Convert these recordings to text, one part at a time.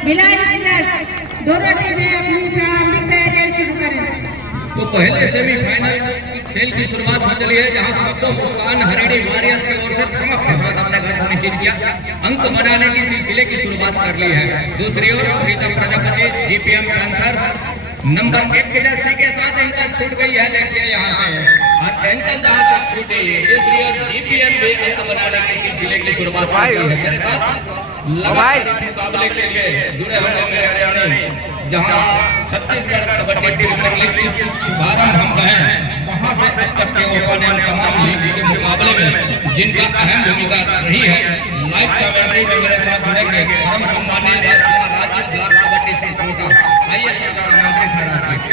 दोनों टीमें अपनी प्रारंभिक तैयारी शुरू करें। तो पहले सेमीफाइनल खेल की शुरुआत हो चली है, जहां सबको मुस्कान हरिणी वॉरियर्स की ओर से धमक के साथ अपने घर को निश्चित किया, अंक बनाने की सिलसिले की शुरुआत कर ली है। दूसरी ओर प्रीतम प्रजापति जीपीएम पैंथर्स नंबर 1 के जर्सी के साथ एंकल छूट गई है, देखिए यहाँ से, और एंकल जहाँ से छूटी, दूसरी ओर जीपीएम भी अंक बनाने की सिलसिले की शुरुआत कर ली है। मेरे साथ लगातार इस मुकाबले के लिए जुड़े होंगे मेरे हरियाणी, जहाँ छत्तीसगढ़ कबड्डी प्रीमियर लीग की शुभारंभ हम कहें, वहाँ से अब तक के ओपोनेंट तमाम लीग के मुकाबले में जिनका अहम भूमिका रही है, लाइव कमेंट्री में मेरे साथ जुड़ेंगे परम सम्मानीय राजकुमार राज्य ब्लॉक कबड्डी संस्था। आइए सरदार मंत्री साहब जी।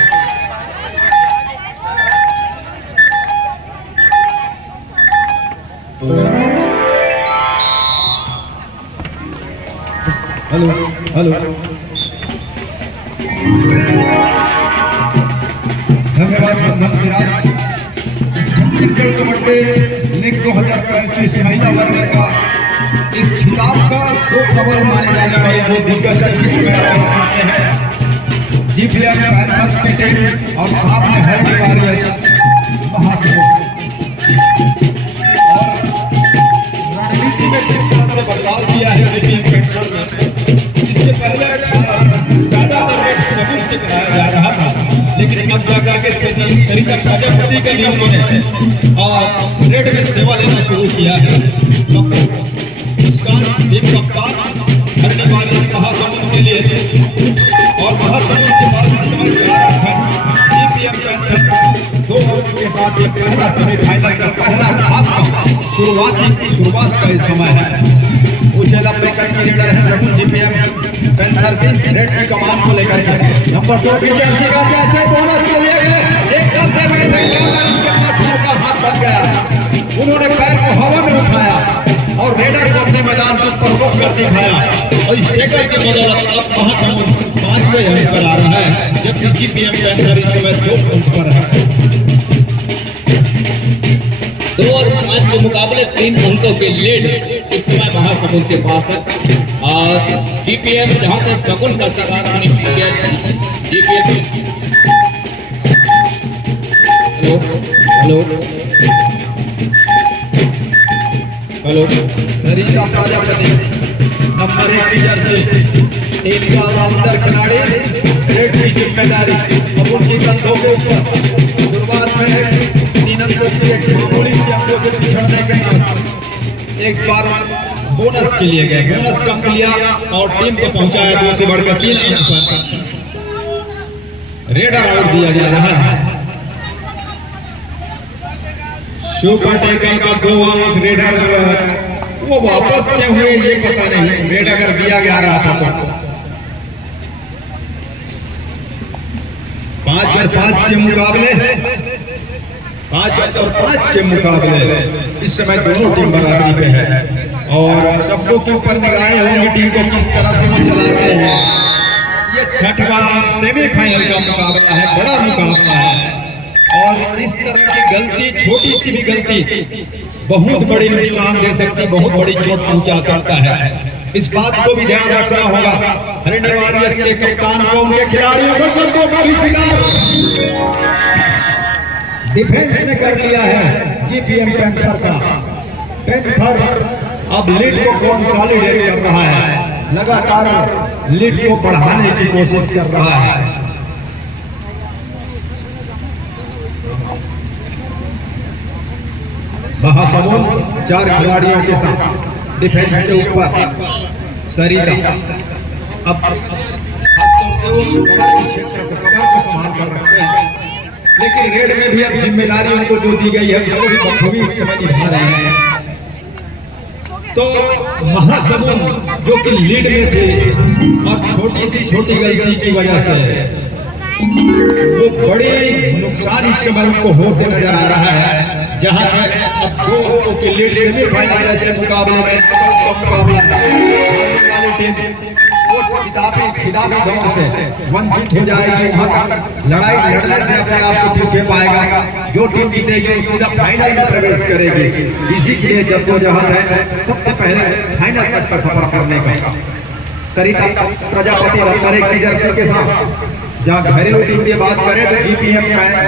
हेलो हेलो, धन्यवाद बंधन सिराज। छत्तीसगढ़ कबड्डी लीग 2025 महिला वर्ग का इस खिताब का दो कवर माने जाने वाले दो दिग्गज सामने हैं, जीपीएम पैंथर्स की टीम और सामने हरिणी वॉरियर्स महासमुंद। और रणनीति में किस तरह से बदलाव किया है जीपीएम पैंथर्स ने, इससे पहले ज्यादातर रेड सबूत से कराया जा रहा था, लेकिन अब जाकर के सरिता प्रजापति के नियमों ने और रेड में सेवा लेना शुरू किया है। मुस्कान टीम कप्तान हरिणी वॉरियर्स महासमुंद के लिए, और महासमुंद के पास इस समय 4 अंक जीपीएम पैंथर्स 2 अंक के साथ ये पहला सेमीफाइनल का पहला भाग का शुरुआत का समय है। उसे लंबे कट की लीडर है सब जीपीएम पैंथर की रेड की कमान को लेकर के नंबर 2 की जर्सी का जैसे बोनस के लिए एकदम से उनके पास मौका हाथ बन गया, उन्होंने पैर को हवा में उठाया और रेडर को अपने मैदान को प्रवोक कर दिखाया, और इस टेकर की बदौलत अब महासमुंद 5वें अंक पर आ रहा है, जबकि जीपीएम पैंथर इस समय 2 अंक पर है। 2 और 5 के मुकाबले 3 अंकों के लीड इस समय महासमुंद के पास है, और जीपीएम जहां से सगुन का शिकार सुनिश्चित किया। जीपीएम हेलो हेलो हेलो, सरिता प्रजापति नंबर 1 की जर्सी, टीम का नामदार खिलाड़ी, रेड की जिम्मेदारी अब उनकी कंधों के ऊपर। शुरुआत में 3 अंकों की एक मामूली सी अंकों से पिछड़ने के बाद एक बार बोनस के लिए गए, बोनस कम लिया और टीम को पहुंचाया 2 से बढ़कर 3 अंक पर। रेडर आउट दिया जा रहा है, सुपर टेकल का 2 अंक रेडर वो वापस क्यों हुए ये पता नहीं, रेड अगर दिया जा रहा था तो 5 और 5 के मुकाबले 5 और 5 के मुकाबले इस समय दोनों टीम बराबरी पे है, और सबको के ऊपर निगाहें होंगी टीम को किस तरह से वो चलाते हैं। ये 6वां सेमीफाइनल का मुकाबला है, बड़ा मुकाबला है, और इस तरह की गलती, छोटी सी भी गलती बहुत बड़ी नुकसान दे सकती, बहुत बड़ी चोट पहुंचा सकता है। इस बात को भी ध्यान रखना होगा। हरिणी वॉरियर्स के कप्तान को, उनके खिलाड़ियों को, सबको का भी शिकार डिफेंस ने कर लिया है जीपीएम पैंथर का। पैंथर अब लीड को कंसोलिडेट कर रहा है, लगातार लीड को बढ़ाने की कोशिश कर रहा है। महासमुंद 4 खिलाड़ियों के साथ डिफेंस के ऊपर सरिता, अब खासतौर से वो कवर को संभाल कर रखते हैं, लेकिन रेड में भी अब जिम्मेदारी उनको जो दी गई है उसको भी बखूबी इस समय निभा रहे हैं। तो महासमुंद जो कि लीड में थे और छोटी सी छोटी गलती की वजह से वो बड़ी नुकसान इस समय उनको होते नजर आ रहा है, जहां से अब 2 अंकों के लीड सेमीफाइनल ऐसे मुकाबले में मुकाबला वाली टीम वो खिताबी दौड़ से वंचित हो जाएगी। वहां तक लड़ाई लड़ने से अपने आप को पीछे पाएगा, जो टीम जीतेगी वो सीधा फाइनल में प्रवेश करेगी। इसी के लिए जद्दोजहद है सबसे पहले फाइनल तक का सफर करने का। सरिता प्रजापति नंबर 1 की जर्सी के साथ। जहाँ घरेलू टीम की बात करें तो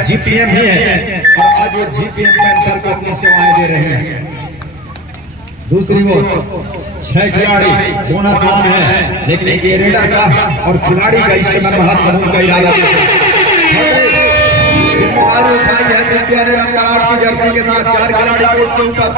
जीपीएम ही है और आज वो जीपीएम पैंथर को अपनी सेवाएं दे रहे हैं। दूसरी ओर 6 खिलाड़ी बोनस मान है, लेकिन ये रेडर का और खिलाड़ी का इस समय महासमुंद का इरादा जिम्मेदारी उठाई है। दिव्या ने नंबर 8 की जर्सी के साथ 4 खिलाड़ी कोर्ट के ऊपर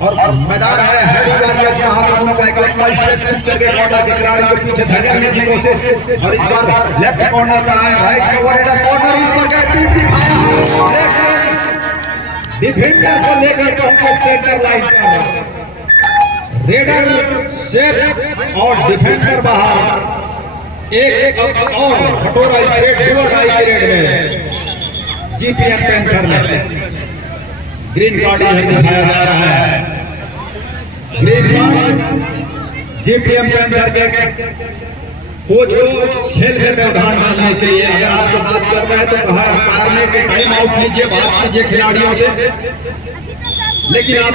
और मैदान है हरिवारियस महासमुंद का। एक लंबा स्ट्रेच करके कॉर्नर के खिलाड़ी को पीछे धकेलने की कोशिश और इस बार लेफ्ट कॉर्नर पर आए, राइट के ओवर कॉर्नर इस पर गया, दिखाया डिफेंडर को लेकर पहुंचे सेंटर लाइन पर। रेडर सेफ और डिफेंडर बाहर। एक और कटोरा स्ट्रेट डुअर डाई पीरियड में जीपीएम पैंथर ने ग्रीन कार्ड यह दिखाया जा रहा है। ग्रीन कार्ड जीपीएम पैंथर के कोच को खेल के व्यवधान डालने के लिए। अगर आपको बात कर रहे हैं तो कहा मारने के टाइम आउट लीजिए, बात कीजिए खिलाड़ियों से, लेकिन आप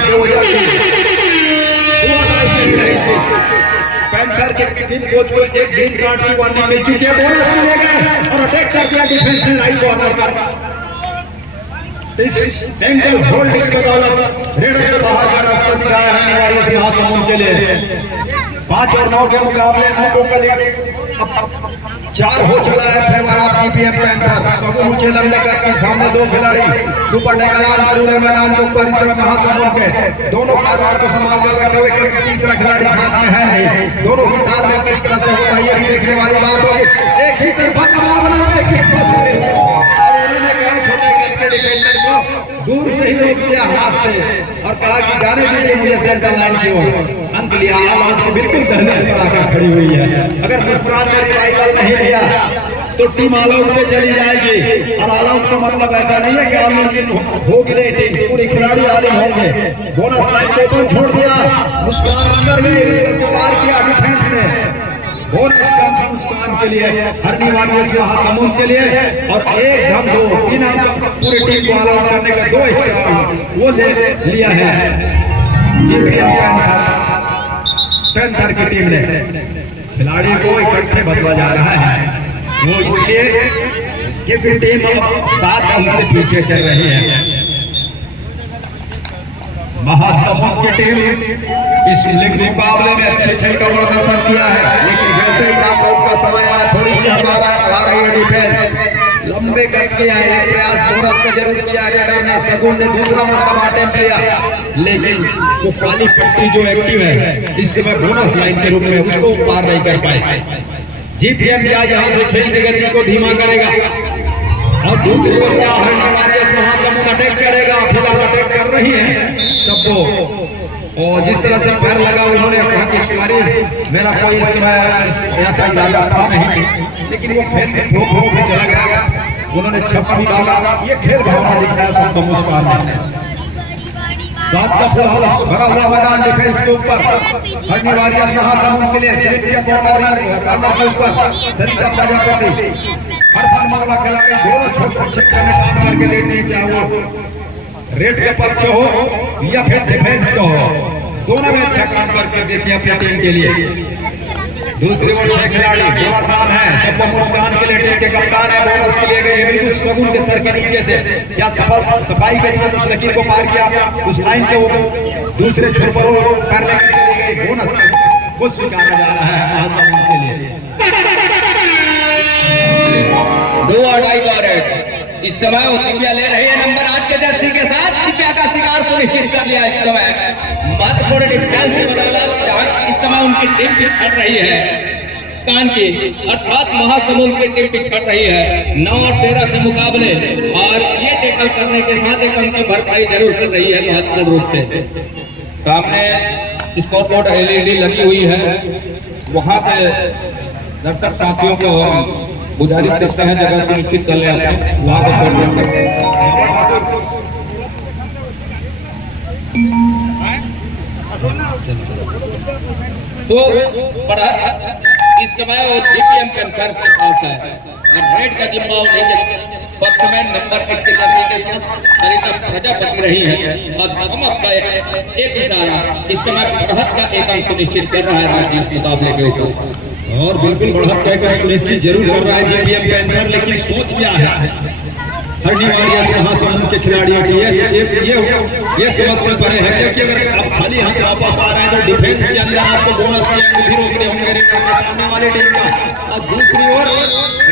पैंथर के टीम कोच को एक ग्रीन कार्ड की वार्निंग मिल चुकी है। बोनस मिलेगा और अटैक कर दिया डिफेंस ने राइट कॉर्नर पर। इस एंगल होल्डिंग के बदौलत रेडर को बाहर का रास्ता दिखाया है हरिवारियस महासमुंद के लिए। 5 और 9 के मुकाबले अंकों का लीड 4 हो चला है फेवर ऑफ जीपीएम पैंथर। सब ऊंचे लंबे करके सामने 2 खिलाड़ी सुपर टेकलाल पूरे मैदान को परिसर महासमुंद के दोनों पार को संभाल कर रखे हुए, क्योंकि तीसरा खिलाड़ी साथ में है नहीं। दोनों की तालमेल किस तरह से होता है ये भी देखने वाली बात होगी। एक ही तरफा दबाव बनाने की कोशिश और उन्होंने कहा छोटे करके डिफेंडर को दूर से ही रोक दिया हाथ से और कहा कि जाने दीजिए मुझे सेंटर लाइन की ओर। अंक लिया, आल की बिल्कुल दहलीज पर आकर खड़ी हुई है। अगर विश्राम में रिवाइवल नहीं लिया तो टीम ऑल आउट पे चली जाएगी। और ऑल आउट का मतलब ऐसा नहीं है कि ऑल आउट होगी नहीं, टीम पूरी खिलाड़ी ऑल इन होंगे। बोनस लाइन को ओपन छोड़ दिया, मुस्कान अंदर गई, पार किया डिफेंस ने। बोनस का मुस्कान के लिए हरिवारियस महासमुंद के लिए और 1 घम 2 3 अंक पूरी टीम को ऑल आउट करने का 2 स्ट्राइक वो ले लिया है जीपीएम पैंथर की टीम ने। खिलाड़ी को इकट्ठे बदला जा रहा है वो इसलिए क्योंकि टीम 7 अंक से पीछे चल रही है। महासमुंद की टीम इस लीग मुकाबले में अच्छे खेल का प्रदर्शन किया है, लेकिन जैसे ही नॉकआउट का समय आया थोड़ी सी आ रही है डिफेंस लंबे कट किया है। एक प्रयास बोनस का जरूर किया रेडर ने, सगुन ने दूसरा मौका अटेम्प्ट लिया, लेकिन वो काली पट्टी जो एक्टिव है इस समय बोनस लाइन के रूप में उसको पार नहीं कर पाए। जीपीएम क्या यहाँ से खेल की गति को धीमा करेगा और दूसरी ओर क्या हरिवारियस महासमुंद अटैक करेगा। फिलहाल अटैक कर रही है सबको और जिस तरह से पैर लगा उन्होंने कहा कि सॉरी मेरा कोई इस समय ऐसा इरादा था नहीं, लेकिन वो खेल के फ्लो में चला गया। उन्होंने छक्का भी डाला, ये खेल भावना दिखाया सबको मुस्कान ने। 7 का फुल हाउस भरा हुआ मैदान डिफेंस के ऊपर हरिवारियस महासमुंद के लिए कॉर्नर के ऊपर सरिता प्रजापति हर फन मामला खिलाड़ी दोनों छोटे क्षेत्र में काम करके देखने चाहो रेड का पक्ष हो या फिर डिफेंस का हो, दोनों में अच्छा काम करके देती है अपनी टीम के लिए। दूसरी ओर 6 खिलाड़ी बोनस आन है, सबको मुस्कान के लिए टीम के कप्तान है। बोनस के लिए गए बिल्कुल सगुन के सर के नीचे से क्या सफाई के साथ उस लकीर को पार किया, उस लाइन के वो दूसरे छोर पर पैर लेकर चली गई। बोनस को स्वीकारा जा रहा है महासमुंद के लिए। 2 और 2.5 इस समय वो दिव्या ले रही है नंबर 8 के जर्सी के साथ। दिव्या का शिकार सुनिश्चित कर लिया इस समय महत्वपूर्ण डिफेंस की बदौलत। इस समय उनकी टीम पिछड़ रही है कान की, अर्थात महासमुंद की टीम पिछड़ रही है 9 और 13 के मुकाबले, और ये टैकल करने के साथ एक अंक की भरपाई जरूर कर रही है महत्वपूर्ण रूप से। सामने स्कोरबोर्ड LED लगी हुई है, वहां से दर्शक साथियों को गुजारिश करते हैं जगह सुनिश्चित कर ले, वहां को छोड़ देते हैं। तो इस समय वो जीपीएम पैंथर्स के पास है और रेड का जिम्मा उन्हीं पक्ष में नंबर 1 के साथ सरिता प्रजापति रही है और धमक का एक इशारा इस समय बढ़त का एक अंक सुनिश्चित कर रहा है रांची इस मुकाबले के ऊपर। और बिल्कुल बढ़त का एक अंक सुनिश्चित जरूर कर रहा है जीपीएम पैंथर, लेकिन सोच क्या है हरनी वारियर्स महासमुंद के खिलाड़ियों की ये समझ से परे है, क्योंकि अगर आप खाली हाथ वापस आ रहे हैं तो डिफेंस के अंदर आपको बोनस के अंक भी रोकने होंगे रेडर के सामने वाले टीम का, और दूसरी ओर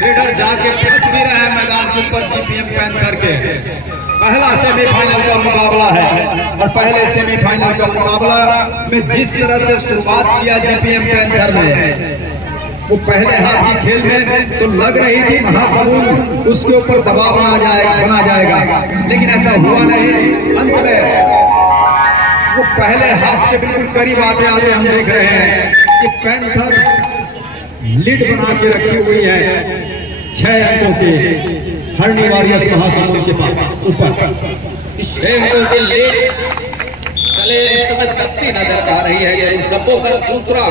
रेडर जाके फंस भी रहे हैं मैदान के ऊपर जीपीएम पैंथर के। पहला सेमीफाइनल का मुकाबला है और पहले सेमीफाइनल का मुकाबला में जिस तरह से शुरुआत किया जीपीएम पैंथर ने, वो पहले हाथ की खेल में तो लग रही थी महासमुंद उसके ऊपर दबाव बना जाएगा, लेकिन ऐसा हुआ नहीं। अंत में वो पहले हाथ के बिल्कुल करीब आते आते हम देख रहे हैं कि पैंथर लीड बना के रखी हुई है 6 अंकों के हरनी वारियर्स महासमुंद के पास ऊपर। इस 6 अंकों के लीड चले इस समय तकती नजर आ रही है, यानी सबों का दूसरा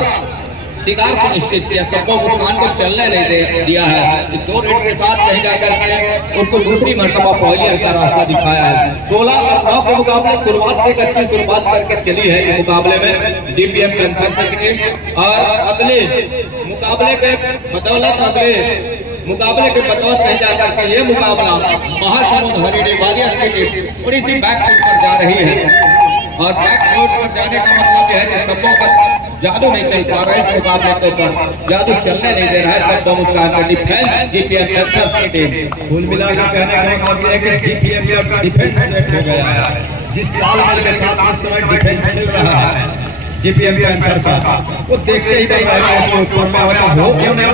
शिकार सुनिश्चित किया, सबको मुस्कान को चलने नहीं दिया है कि 2 रेड के साथ कहीं जाकर के उनको दूसरी मर्तबा पहले का रास्ता दिखाया है। 16 और 9 के मुकाबले शुरुआत एक अच्छी शुरुआत करके चली है इस मुकाबले में जीपीएम पैंथर की टीम, और अगले मुकाबले के बदौलत कहीं जाकर के ये मुकाबला महासमुंद हरियाणा वारियर्स की टीम थोड़ी सी बैक फुट पर जा रही है, और बैक फुट पर जाने का मतलब यह है कि सबों का जादू नहीं चल पा रहा है इस मुकाबले के ऊपर, जादू चलने नहीं दे रहा है सबको मुस्कान का डिफेंस जीपीएम पैंथर्स की टीम। कुल मिलाकर कहने का मतलब है कि जीपीएम का डिफेंस सेट हो गया है, जिस तालमेल के साथ इस समय डिफेंस चल रहा है जीपीएम पैंथर का, वो देखते ही लग रहा है कि ऊपर में ऐसा हो क्यों नहीं।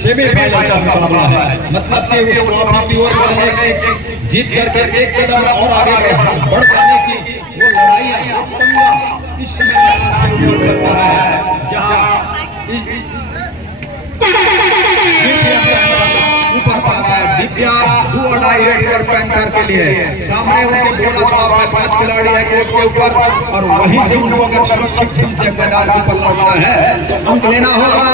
सेमीफाइनल का मुकाबला है, मतलब कि उस ट्रॉफी की ओर बढ़ने की, जीत करके एक कदम और आगे बढ़ जाने की वो लड़ाई है, वो पंगा इस समय चल रहा है, जहां ऊपर पा रहा है दिव्या 2 और 2.5 रेड पर पैंथर के लिए। सामने उनके बोनस ऑफ है 5 खिलाड़ी है कोर्ट के ऊपर, और वहीं से उनको अगर सुरक्षित ढंग से मैदान के ऊपर लड़ना है तो अंक लेना होगा।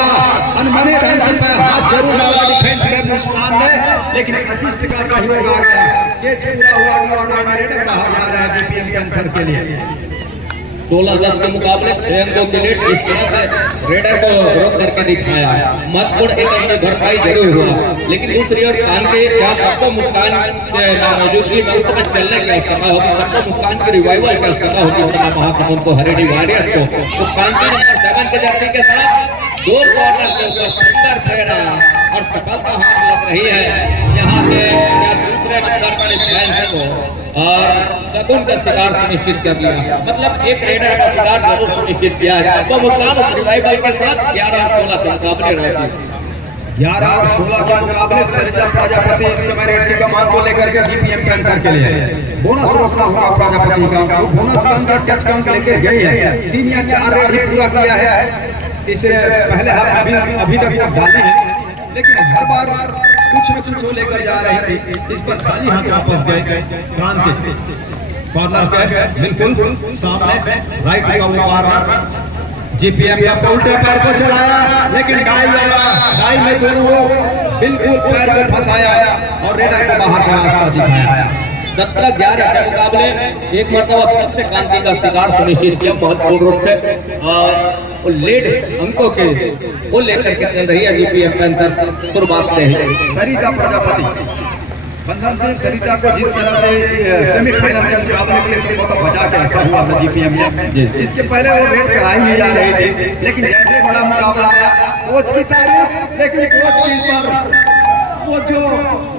अनमने ढंग से हाथ जरूर डाला डिफेंस में मुस्कान ने, लेकिन असिस्ट का सहयोग आ गया, ये छूटा हुआ 2 और 2.5 रेड बाहर जा रहा है जीपीएम पैंथर के लिए। 16-10 के मुकाबले 6 अंकों के लिए इस तरह से रेडर को रोक करके दिखाया, महत्वपूर्ण एक अंक भरपाई जरूर हुआ, लेकिन दूसरी ओर कान के जहाँ सबको मुस्कान के मौजूदगी में उसमें चलने की आवश्यकता होगी, सबको मुस्कान की रिवाइवल की आवश्यकता होगी समय महासमुंद को हरियाणा वारियर्स को। तो कांति नंबर 7 के जर्सी के साथ 2 कॉर्नर के ऊपर सुंदर फेरा और सफलता हाथ लग रही है यहाँ से या दूसरे नंबर पर इस मैच को, और सगुन का शिकार सुनिश्चित कर लिया, मतलब एक रेडर का शिकार जरूर सुनिश्चित किया है। तो मुस्कान उस रिवाइवल के साथ 11 और 16 के मुकाबले रहेगी। 11 और 16 के मुकाबले सरिता प्रजापति इस समय रेड की कमान को लेकर के जीपीएम पैंथर के लिए बोनस रोकना होगा प्रजापति का, बोनस का अंदर टच का अंक लेकर गई है, 3 या 4 रेड ही पूरा किया है इसे पहले हाथ अभी तक डाली है, लेकिन हर बार कुछ न कुछ वो लेकर जा रही थी, इस पर खाली हाथ वापस गए। क्रांति कॉर्नर के बिल्कुल सामने राइट का वो कॉर्नर जीपीएम का उल्टे पैर को चलाया, लेकिन डाई में दोनों बिल्कुल पैर को फंसाया और रेडर को बाहर का रास्ता दिखाया। 17-11 के मुकाबले एक मरतबा फिर से कांति का शिकार सुनिश्चित किया महत्वपूर्ण रूप से, और लीड अंकों के वो लेकर के चल रही है जीपीएम पैंथर शुरुआत से ही। सरिता प्रजापति बंधन से सरिता को जिस तरह से सेमीफाइनल के मुकाबले के लिए बचा के रखा हुआ था जीपीएम ने, इसके पहले वो रेड कराई नहीं जा रही थी, लेकिन जैसे बड़ा मुकाबला आया कोच की तारीफ, लेकिन कोच की इस बार वो जो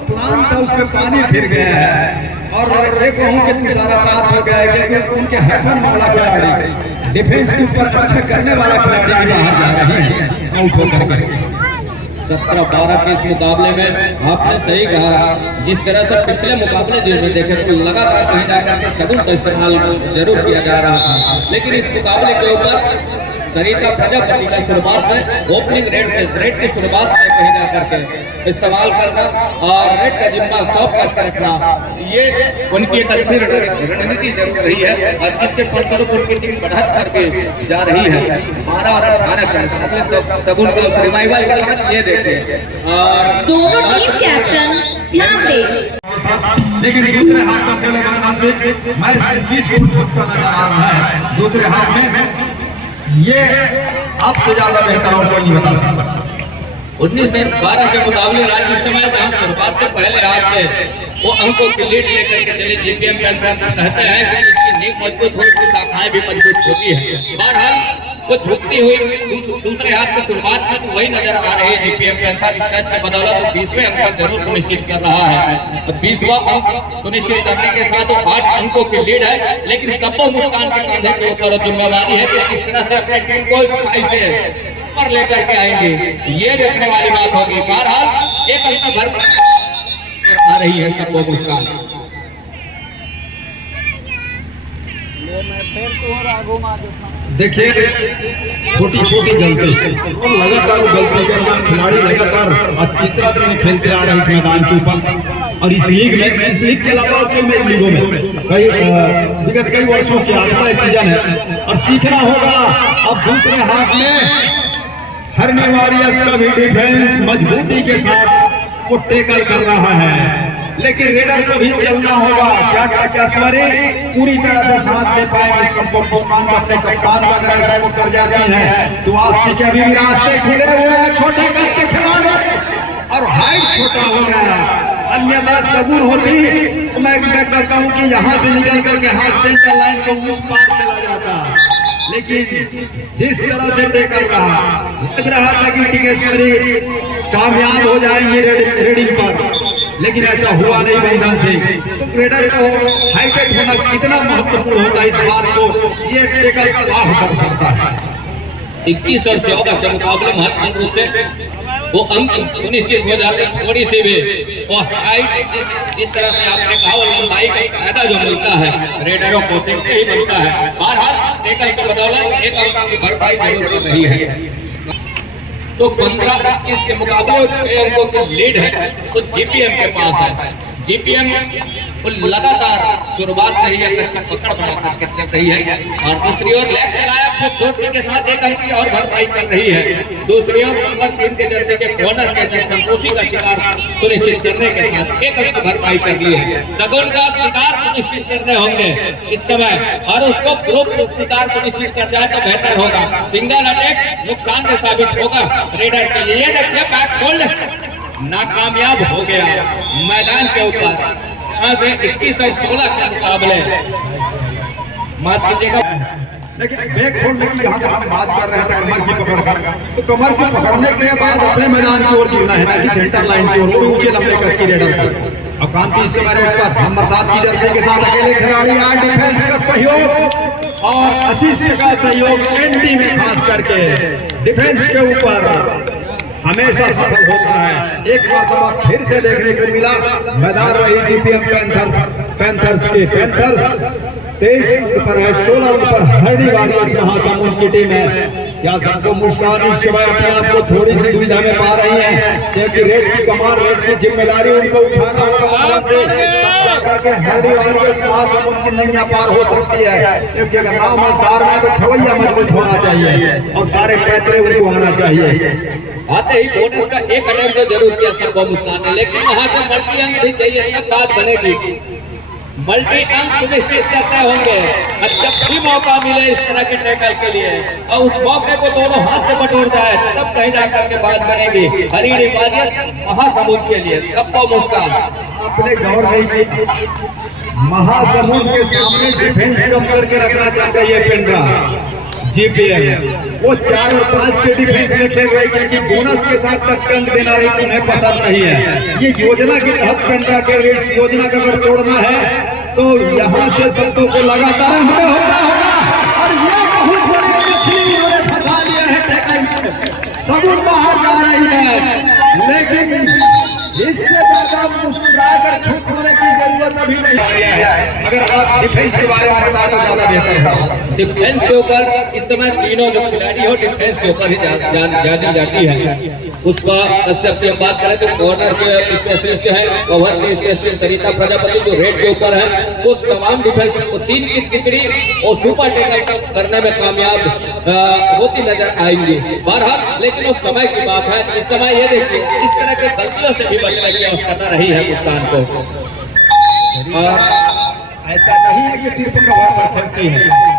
प्लान था उसमें पानी फिर गया है, और एक कहूँ कि तुषारापात हो गया है, क्योंकि उनके हैपन वाला खिलाड़ी डिफेंस के ऊपर अच्छा करने वाला खिलाड़ी भी बाहर जा रहे हैं आउट होकर के। 17-12 के इस मुकाबले में आपने सही कहा, जिस तरह से पिछले मुकाबले जिसमें देखे तो लगातार कहीं जाकर के सगुन का इस्तेमाल जरूर किया जा रहा था, लेकिन इस मुकाबले के ऊपर सरिता प्रजापति का शुरुआत में ओपनिंग रेड की शुरुआत में कहीं जा करके इस्तेमाल करना और रेड का जिम्मा सॉफ्ट करके रखना, ये उनकी एक अच्छी रणनीति जरूर रही है और जिसके फलस्वरूप उनकी टीम बढ़त करके जा रही है। 12 और 18 सगुन का रिवाइवल के बाद ये देखते और दोनों टीम कैप्टन ध्यान दें। लेकिन दूसरे हाथ का पहले मैदान से मैच 20 फुट का नजर आ रहा है। दूसरे हाथ में ये आपसे ज्यादा बेहतर और कोई नहीं बता सकता। 1912 के मुकाबले राज्य इस समय जहां शुरुआत से पहले हाथ में वो अंकों की लीड लेकर के चले जीपीएम कहते हैं कि इसकी नींव मजबूत हो, उसकी शाखाएं भी मजबूत होती है। बहरहाल वो झुकती हुई दूसरे हाथ की शुरुआत में तो वही नजर आ रही है जीपीएम कैंसर इस मैच की बदौलत 20वें अंक जरूर सुनिश्चित कर रहा है और 20वां अंक सुनिश्चित करने के साथ 8 अंकों की लीड है। लेकिन सबको मुस्कान के कंधे के ऊपर जिम्मेवारी है कि किस तरह से अपने टीम को इस से ऊपर लेकर के आएंगे, ये देखने वाली बात होगी। बहरहाल एक अंक भर आ रही है सबको मुस्कान। देखिए छोटी छोटी गलती और लगातार गलती करना खिलाड़ी लगातार तीसरा दिन खेलते आ रहे हैं मैदान के ऊपर और इस लीग के अलावा कई लीगों में विगत कई वर्षों की आत्मा सीजन है और सीखना होगा। अब दूसरे हाथ में हरने वॉरियर्स का भी डिफेंस मजबूती के साथ वो टेकल कर रहा है, लेकिन रेडर को भी चलना होगा। क्या पूरी तरह से साथ दे पाएंगे अपने कप्तान वगैरह को कर जाती है तो आपकी क्या भी रास्ते खुले हुए हैं छोटे करके खिलाने और हाइट छोटा हो गया। अन्यथा सगुन होती तो मैं करता हूँ कि यहाँ से निकल करके हाथ सेंटर लाइन को उस पार चला जाता, लेकिन जिस तरह से टेकल रहा लग रहा था कि टिकेश्वरी कामयाब हो जाएंगे रेडिंग पर, लेकिन ऐसा हुआ नहीं मैदान से। तो रेडर को हाईटेक होना कितना महत्वपूर्ण होता है इस बात को ये टेकल साफ कर सकता है। 21 और 14 के मुकाबले महत्वपूर्ण रूप से वो अंक सुनिश्चित हो जाते हैं। थोड़ी सी भी वो हाइट इस तरह से आपने कहा वो लंबाई का फायदा जो मिलता है रेडरों को देखते ही मिलता है। बहरहाल टेकल की बदौलत एक अंक की भरपाई जरूर कर रही है। तो 15-21 के मुकाबले 6 अंकों की लीड है तो जीपीएम के पास है। जीपीएम वो लगातार शुरुआत से ही एक पकड़ बना करके चल रही है और दूसरी ओर लेग चलाया खूब चोटी के साथ एक अंक की और भरपाई कर रही है। दूसरी ओर नंबर 3 के जर्सी के कॉर्नर के संतोषी का शिकार सुनिश्चित करने के साथ एक अंक की भरपाई कर ली है। सगुन का शिकार सुनिश्चित करने होंगे इस समय और उसको ग्रुप शिकार सुनिश्चित कर जाए तो बेहतर होगा। सिंगल अटैक नुकसान साबित होगा रेडर के लिए। देखिए बैक होल्ड नाकामयाब हो गया मैदान के ऊपर। 21 और 16 के मुकाबले मात कीजिएगा। लेकिन बैक होल्ड की यहाँ हम बात कर रहे थे कमर की पकड़ कर, तो कमर को पकड़ने के बाद अपने मैदान की ओर गिरना है ताकि सेंटर लाइन की ओर ऊंचे लंबे कट की रेडर पर। अब कांति इस समय रेड पर नंबर 7 की जर्सी के साथ अकेले खिलाड़ी आज डिफेंस का सहयोग और असिस्ट का सहयोग एंटी में खास करके डिफेंस के ऊपर हमेशा सफल होता है। एक मरतबा फिर से देखने को मिला मैदान रही जीपीएम पैंथर्स के। पैंथर्स 23 पर है, 16 पर हरनी वॉरियर्स महासमुंद की टीम है। क्या सबको मुस्कान इस समय अपने आप को थोड़ी सी दुविधा में पा रही है क्योंकि रेड की कमान रेड की जिम्मेदारी उनको उठाना होगा। हरनी वॉरियर्स महासमुंद की नैया पार हो सकती है क्योंकि अगर नाव मजदार में तो खवैया मजबूत होना चाहिए और सारे पैतरे उनको आना चाहिए। आते ही बोनस का एक अटैम्प्ट तो जरूर किया सबको मुस्कान ने, लेकिन वहां से मल्टी अंक भी चाहिए तब बात बनेगी। मल्टी अंक सुनिश्चित करते होंगे और जब भी मौका मिले इस तरह के टैकल के लिए और उस मौके को दोनों हाथ से बटोर जाए तब कहीं जाकर के बात बनेगी। हरीडी वॉरियर्स महासमुंद के लिए सबको मुस्कान। अपने गौर नहीं की महासमुंद के सामने डिफेंस कम करके रखना चाहता है पेंड्रा जीपीएम। वो 4 और 5 के डिफेंस में खेल रही क्योंकि बोनस के साथ टचकंड देना उन्हें पसंद नहीं है। ये योजना के तहत पेंड्रा के इस योजना का अगर तोड़ना है तो यहाँ से सबको को लगातार होगा और ये बहुत बड़ी मछली इन्होंने फंसा लिया है टैकल। सबूत बाहर जा रही है लेकिन इससे ज्यादा मुस्कुरा कर खुश होने की जरूरत भी नहीं आया है। अगर आप डिफेंस के बारे में बता तो ज्यादा बेहतर है। डिफेंस के ऊपर इस समय तीनों जो खिलाड़ी हो डिफेंस के ऊपर ही जानी जाती है। उसका कश्यप की हम बात करें तो कॉर्नर के स्पेशलिस्ट है, कवर के स्पेशलिस्ट सरिता प्रजापति जो रेड के ऊपर है, वो तमाम डिफेंस को 3 की तिकड़ी और सुपर टेकल करने में कामयाब होती नजर आएंगी। बहरहाल लेकिन उस समय की बात है, इस समय ये देखिए इस तरह की गलतियों से भी बचने की आवश्यकता रही है मुस्कान को। और ऐसा नहीं है कि सिर्फ कवर परफेक्ट है,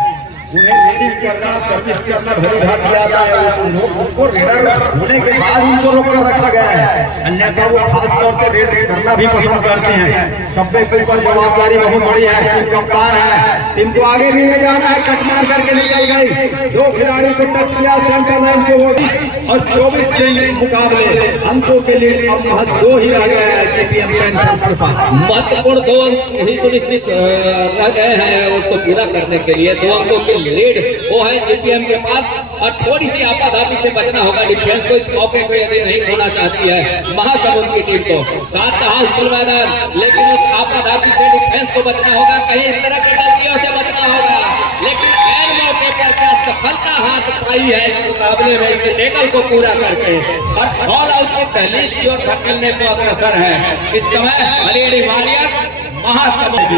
उन्हें रीडिंग करना, सर्विस करना भली भांति आता है। उनको रीडर होने के बाद उनको रोक कर रखा गया है, अन्यथा वो खास तौर से रेड करना भी पसंद करते हैं। सबके ऊपर जवाबदारी बहुत बड़ी है, टीम कप्तान है, टीम को आगे भी ले जाना है। कट मार करके निकल गई, 2 खिलाड़ी को टच किया, सेंटर लाइन को 20 और 24 के मुकाबले अंकों के लिए अब महज 2 ही रह गए हैं जेपीएम पेंथर्स के पास। महत्वपूर्ण 2 अंक ही सुनिश्चित रह गए हैं उसको पूरा करने के लिए। 2 अंकों के लीड वो है जेपीएम के पास और थोड़ी सी आपाधापी से बचना होगा डिफेंस को। इस मौके को यदि नहीं खोना चाहती है महासमुंद की टीम को, साथ कहा फुल मैदान, लेकिन उस आपाधापी से डिफेंस को बचना होगा, कहीं इस तरह की गलतियों से बचना होगा। लेकिन ऐन मौके पर क्या सफलता हाथ पाई है इस मुकाबले में, इस टेकल को पूरा करके और ऑल आउट की दहलीज की ओर धकेलने को अग्रसर है इस समय हरियाणी वॉरियर्स महासमुंद।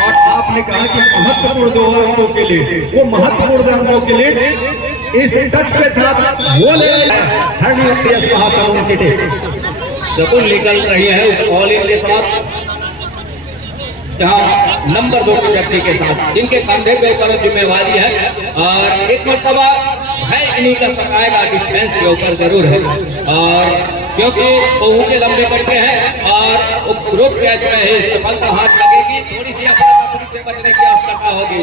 और आपने कहा कि महत्वपूर्ण 2 अंकों के लिए, वो महत्वपूर्ण अंकों के लिए इस टच के साथ वो ले हरियाणी महासमुंद की टीम शगुन निकल रही है उस ऑल इन के साथ, जहां नंबर 2 की व्यक्ति के साथ, जिनके कंधे पे ऊपर जिम्मेवारी है। और एक मरतबा है इन्हीं का सताएगा डिफेंस के ऊपर जरूर है, और क्योंकि वो ऊंचे लंबे कट्टे हैं और ग्रुप कैच में ही सफलता हाथ लगेगी। थोड़ी सी अपनी से बचने की आवश्यकता होगी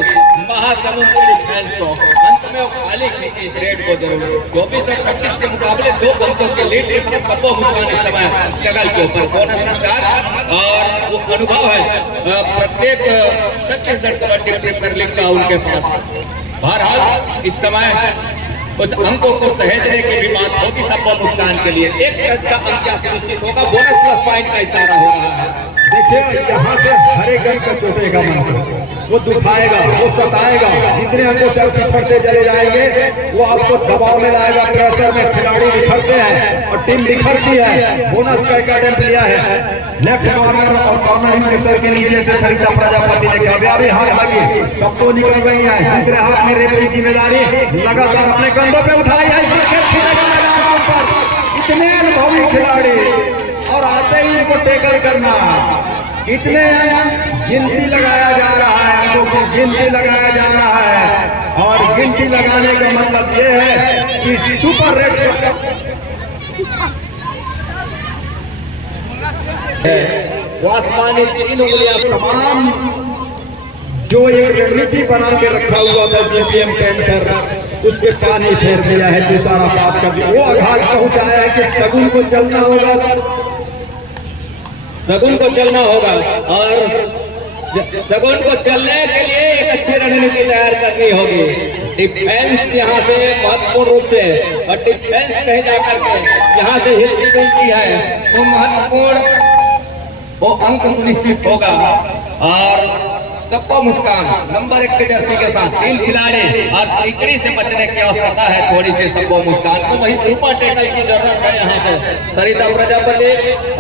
महासमुंद के डिफेंस को। अंत में वो खाली खींची इस रेड को जरूर। 24 और 26 के मुकाबले 2 अंकों के लीड के साथ सबको मुस्कान इस समय स्ट्रगल के ऊपर बोनस स्टार और वो अनुभव है प्रत्येक छत्तीसगढ़ कबड्डी प्रीमियर लीग का उनके पास। बहरहाल इस समय उस अंकों को सहेजने की भी बात होगी सबको मुस्कान के लिए। एक टच का अंक क्या सुनिश्चित होगा, बोनस प्लस पॉइंट का इशारा हो रहा है। देखिए यहाँ से हर एक अंक का चोटेगा मन को, वो दुखाएगा, वो सताएगा। जितने अंकों से आप पिछड़ते चले जाएंगे वो आपको दबाव में लाएगा, प्रेशर में खिलाड़ी बिखरते हैं और टीम बिखरती है। बोनस का एक अटेम्प्ट लिया है लेफ्ट कॉर्नर और कॉर्नर इनके सर के नीचे से सरिता प्रजापति ने कामयाबी हाथ लगी, सबको निकल रही है। दूसरे हाथ में रेफरी जिम्मेदारी लगातार अपने कंधों पे उठाई है। इतने अनुभवी खिलाड़ी और आते ही उनको टेकल करना, कितने गिनती लगाया जा रहा है, उनको गिनती लगाया जा रहा है। और गिनती लगाने का मतलब ये है कि सुपर रेड वो आसमानी 3 उंगलियां तमाम जो एक रणनीति बना के रखा हुआ था जेपीएम पेंथर, उस पे पानी फेर दिया है, दूसरा बात कर दिया। वो आघात पहुंचाया है कि शगुन को चलना होगा, शगुन को चलना होगा और शगुन को चलने के लिए एक अच्छी रणनीति तैयार करनी होगी। डिफेंस यहाँ से महत्वपूर्ण रूप से, और डिफेंस कहीं जाकर के यहाँ से हिलती डुलती है तो महत्वपूर्ण वो अंक सुनिश्चित होगा। और सबको मुस्कान नंबर 1 के जर्सी के साथ 3 खिलाड़ी और तिकड़ी से बचने की आवश्यकता है थोड़ी सी सबको मुस्कान को। वही सुपर टेकल की जरूरत है यहाँ पे सरिता प्रजापति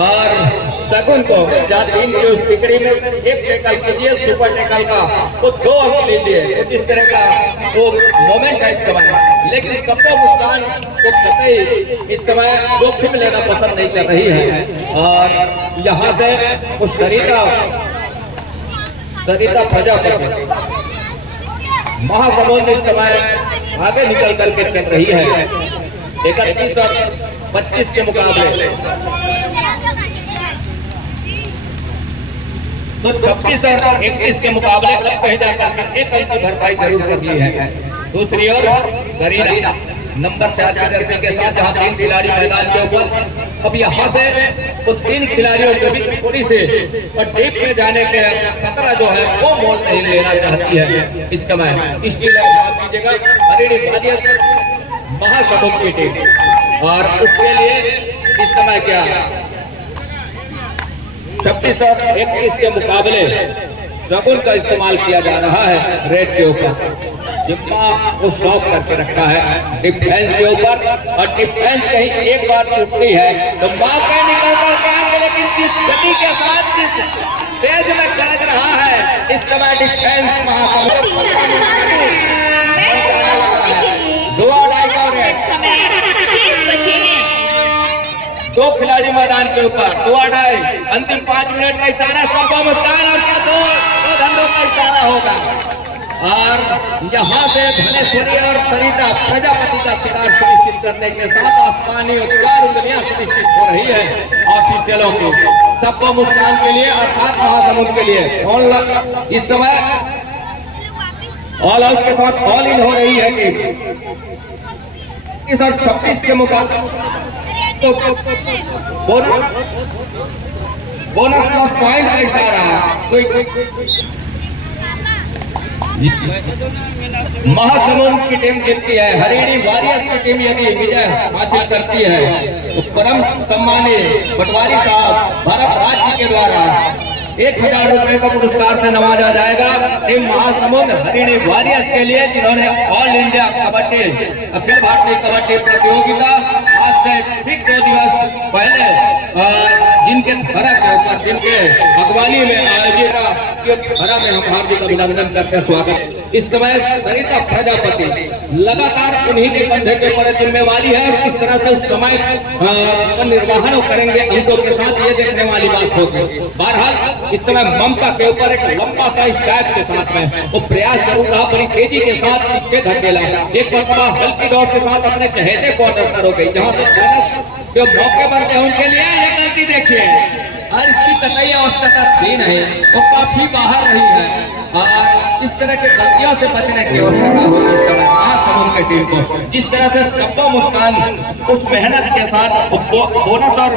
और शगुन को, जहाँ 3 की उस तिकड़ी में 1 टेकल कीजिए सुपर टेकल का तो 2 अंक लीजिए। कुछ इस तरह का वो मोमेंट है इस समय, लेकिन सबको मुस्कान को कतई इस समय जोखिम लेना पसंद नहीं कर रही है। और यहाँ से वो सरिता प्रजापति महासमुंद इस समय आगे निकल करके चल रही है 31 और 25 के मुकाबले। तो 26 और 31 के मुकाबले अब कहीं जाकर 1 अंक की भरपाई जरूर कर ली है। दूसरी ओर गरीना नंबर 4 के जर्सी के साथ जहां 3 खिलाड़ी मैदान के ऊपर। अब यहाँ से तो 3 खिलाड़ियों के बीच थोड़ी से और डीप में जाने के खतरा जो है वो मोल नहीं लेना चाहती है इस समय। इसलिए माफ कीजिएगा हरियाणी वॉरियर्स महासमुंद की टीम, और उसके लिए इस समय क्या 26 और 31 के मुकाबले शगुन का इस्तेमाल किया जा रहा है रेड के ऊपर, जिम्मा को शॉक करके रखा है डिफेंस के ऊपर, और डिफेंस कहीं एक बार टूटती है तो मौका निकल कर के आगे, लेकिन जिस गति के साथ जिस तेज में गरज रहा है इस समय डिफेंस दो खिलाड़ी मैदान के ऊपर, 2-2 अंतिम 5 मिनट का इशारा, सबको मुस्कान और क्या दो धंधों का इशारा होगा। और यहाँ से धनेश्वरी और सरिता प्रजापति का शिकार सुनिश्चित करने के साथ आसमानी और 4 उंगलियां सुनिश्चित हो रही है ऑफिशियलों की, सबको मुस्कान के लिए अर्थात महासमुंद के लिए। इस समय ऑल आउट के साथ ऑल इन हो रही है टीम। इस और 26 के मुकाबले तो बोनस प्लस पॉइंट का इशारा, महासमुंद की टीम जीतती है। हरियाणी वॉरियर्स की टीम यदि विजय हासिल करती है तो परम सम्मानीय पटवारी साहब भारत राज्य के द्वारा 1000 रुपए का पुरस्कार से नवाजा जाएगा टीम महासमुंद हरियाणी वॉरियर्स के लिए, जिन्होंने ऑल इंडिया कबड्डी अखिल भारतीय कबड्डी प्रतियोगिता आज से ठीक 2 दिवस पहले जिनके धरा के ऊपर, जिनके अगवानी में आयोजित धरा में हम हार्दिक अभिनंदन करते स्वागत। इस समय सरिता प्रजापति लगातार उन्हीं के कंधे के ऊपर जिम्मेवारी है, और किस तरह से उस समय निर्वहन करेंगे अंकों के साथ, ये देखने वाली बात होगी। बहरहाल इस समय ममता के ऊपर एक लंबा सा स्ट्राइक के साथ में वो प्रयास जरूर रहा, बड़ी तेजी के साथ पीछे धकेला, एक मरतबा हल्की डॉस के साथ अपने चहेते को अंदर हो गई, जहाँ से बोनस जो मौके बनते हैं उनके लिए ये गलती देखिए, और इसकी कतई आवश्यकता थी नहीं, वो काफी बाहर रही है, और इस तरह की गलतियों से बचने की आवश्यकता होगी इस समय महासमुंद की टीम को। जिस तरह से सबको मुस्कान उस मेहनत के साथ बोनस और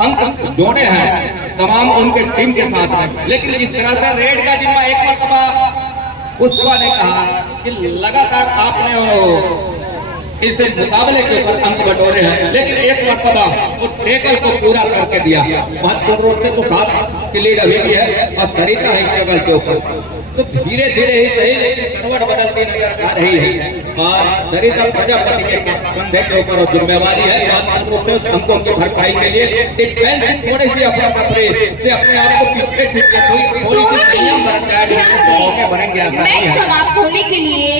अंक जोड़े हैं तमाम उनके टीम के साथ में, लेकिन इस तरह से रेड का जिम्मा एक मरतबा पुष्पा ने कहा कि लगातार आपने इस मुकाबले के ऊपर अंक बटोरे हैं, लेकिन एक मरतबा उस टेकल को पूरा करके दिया। महत्वपूर्ण रूप से तो 7 की लीड अभी भी है और सरिता है स्ट्रगल के ऊपर, तो धीरे धीरे ही सही लेकिन करवट बदलती नजर आ रही है, और सरिता प्रजापति के कंधे के ऊपर जिम्मेवारी है महत्वपूर्ण रूप से अंकों की भरपाई के लिए। डिफेंस थोड़ी सी अपना कपड़े से अपने आप को पीछे खींचे, थोड़ी सी संयम बरतने बनेंगे। समाप्त होने के लिए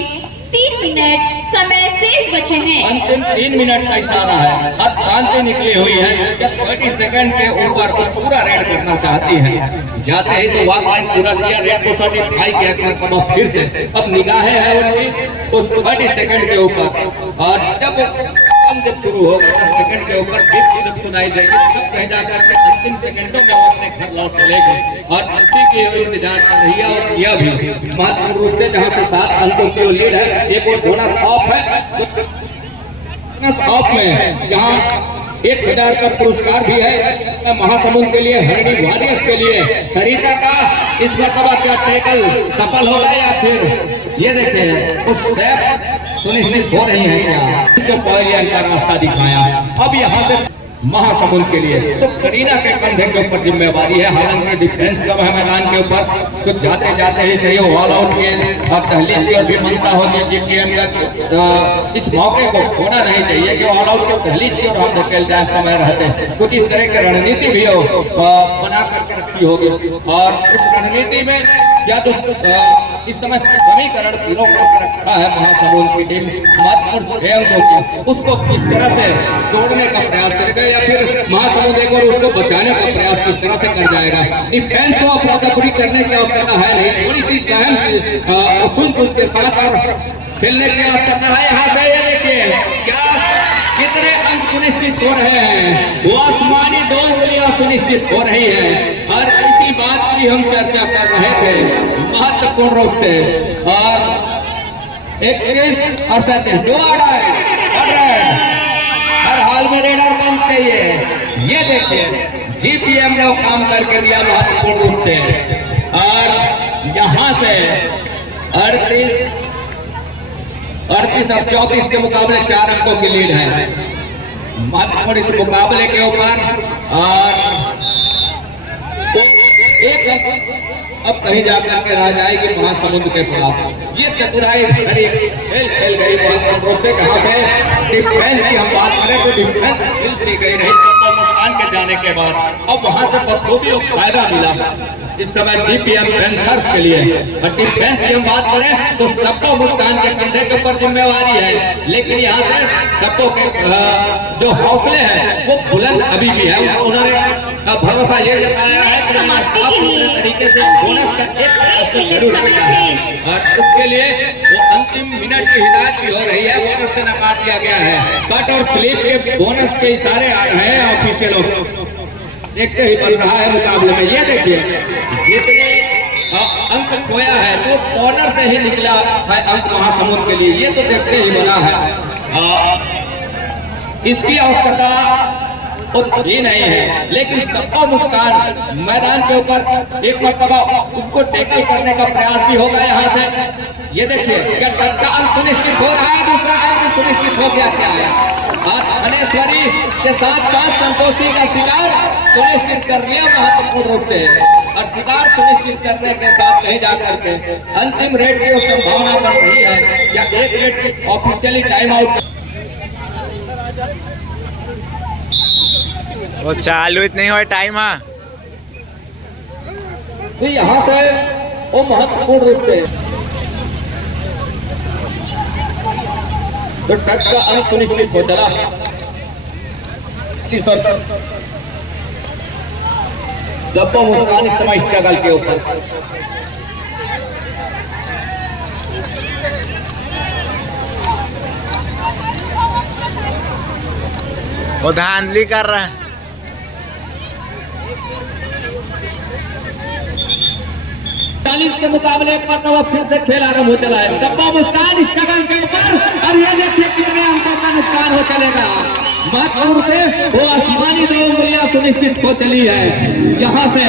3 मिनट समय शेष बचे हैं। अंतिम 3 मिनट का इशारा है, अब क्रांति निकली हुई है, जब 30 सेकंड के ऊपर पूरा रेड करना चाहती है, जाते ही तो वॉक लाइन पूरा किया, रेड को सर्टिफाई किया, फिर से अब निगाहें हैं उनकी उस 30 सेकंड के ऊपर, और जब शुरू होगा 10 सेकंड के ऊपर जब सुनाई देगी तब कह जाकर के अंतिम सेकंडों में वो अपने घर लौट चलेगी, और उसी की इंतजार कर रही है। और यह भी महत्वपूर्ण रूप से जहाँ से 7 अंकों की लीड है, एक और बोनस ऑफ है, बोनस ऑफ में जहाँ 1000 का पुरस्कार भी है महासमुंद के लिए, हरियाणी वॉरियर्स के लिए। सरिता का इस मरतबा क्या टेकल सफल होगा या फिर ये देखिए कुछ स्टेप सुनिश्चित हो रही है क्या, इसको पॉइंट का रास्ता दिखाया। अब यहाँ से महासमुंद के लिए तो करीना के कंधे के ऊपर जिम्मेवारी है, हालांकि डिफेंस कब है मैदान के ऊपर, तो जाते जाते ही सही ऑल आउट के अब दहलीज की और भी मनसा होगी जीटीएम का, इस मौके को खोना नहीं चाहिए कि ऑल आउट के दहलीज की और हम धकेल जाए समय रहते, कुछ इस तरह की रणनीति भी हो बना करके रखी होगी, और उस रणनीति में क्या तो इस समय समीकरण तीनों करके रखा है महासमुंद की टीम, मात्र 6 अंकों की, उसको किस तरह से तोड़ने का प्रयास करेगा या फिर महासमुंद एक और उसको बचाने का प्रयास किस तरह से कर जाएगा। डिफेंस को अपराधी करने की आवश्यकता है नहीं, थोड़ी सी सहन सूझबूझ के साथ और खेलने की आवश्यकता है। यहाँ से ये देखिए क्या कितने अंक सुनिश्चित हो रहे हैं, वो आसमानी 2 उंगलियां सुनिश्चित हो रही है, और इसी बात की हम चर्चा कर रहे थे महत्वपूर्ण रूप से। और 21 और 37 जो हर हाल में रेडर बंद चाहिए, ये देखिए जीपीएम ने वो काम करके दिया महत्वपूर्ण रूप से, और यहाँ से 38 और 34 के मुकाबले 4 अंकों की लीड है महत्वपूर्ण इस मुकाबले के ऊपर। और एक अब कहीं जाकर के रह जाएगी महासमुंद के पास। ये चतुराई भरी खेल खेल गई महासमुंद कहाँ पे। डिफेंस की हम बात करें तो डिफेंस खेल की गई रही मुस्कान के जाने के बाद। अब वहां से बखूबी फायदा मिला इस समय जीपीएम पैंथर्स के लिए। और डिफेंस की हम बात करें तो सबको मुस्कान के कंधे के ऊपर जिम्मेवारी है, लेकिन यहाँ से सबको के जो हौसले हैं वो बुलंद अभी भी है। उन्होंने भरोसा ये जताया है कि तरीके से बोनस का एक जरूर और उसके लिए वो अंतिम मिनट की हिदायत भी हो रही है। बोनस से नकार दिया गया है। कट और स्लिप के बोनस के इशारे आ रहे हैं ऑफिशियलों को। देखते ही बन रहा है मुकाबले में। ये देखिए जितने अंक खोया है तो कॉर्नर से ही निकला है अंक महासमुंद के लिए। ये तो देखते ही बना है। इसकी आवश्यकता ही नहीं है, लेकिन सबका मुस्कान मैदान के ऊपर एक मरतबा उसको टैकल करने का प्रयास भी होगा यहाँ से। ये देखिए क्या टच का अंक सुनिश्चित हो रहा है, दूसरा अंक सुनिश्चित हो गया क्या है। और धनेश्वरी के साथ साथ संतोषी का शिकार सुनिश्चित कर लिया महत्वपूर्ण रूप से। और शिकार सुनिश्चित करने के साथ कहीं जाकर के अंतिम रेड की संभावना बन रही है या एक रेड की ऑफिशियली टाइम आउट। वो चालू नहीं हो टाइम। हाँ तो यहाँ से वो महत्वपूर्ण रूप से तो टच का अंक सुनिश्चित हो चला। सबको मुस्कान इस समय स्ट्रगल के ऊपर। वो धांधली कर रहा है। के मुकाबले एक मरतबा फिर से खेल आरंभ हो चला है। सबको मुस्कान स्ट्रगल के ऊपर। और ये देखिए कितने अंकों का नुकसान हो चलेगा। महत्वपूर्ण से वो आसमानी 2 उंगलियां सुनिश्चित हो चली है यहाँ से।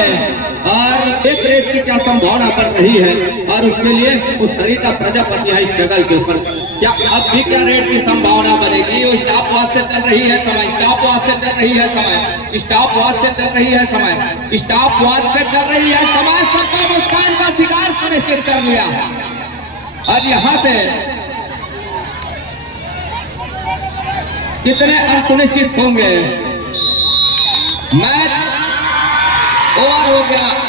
और एक रेड की क्या संभावना बन रही है और उसके लिए उस सरिता प्रजापति है स्ट्रगल के ऊपर। क्या अब भी क्या रेड की संभावना बनेगी। वो स्टॉप वॉच से चल रही है समय, स्टॉप वॉच से चल रही है समय, स्टॉप वॉच से चल रही है समय, स्टॉप वॉच से चल रही है समय। सबका मुस्कान का शिकार सुनिश्चित कर लिया। और यहाँ से कितने अंक सुनिश्चित होंगे। मैच ओवर हो गया।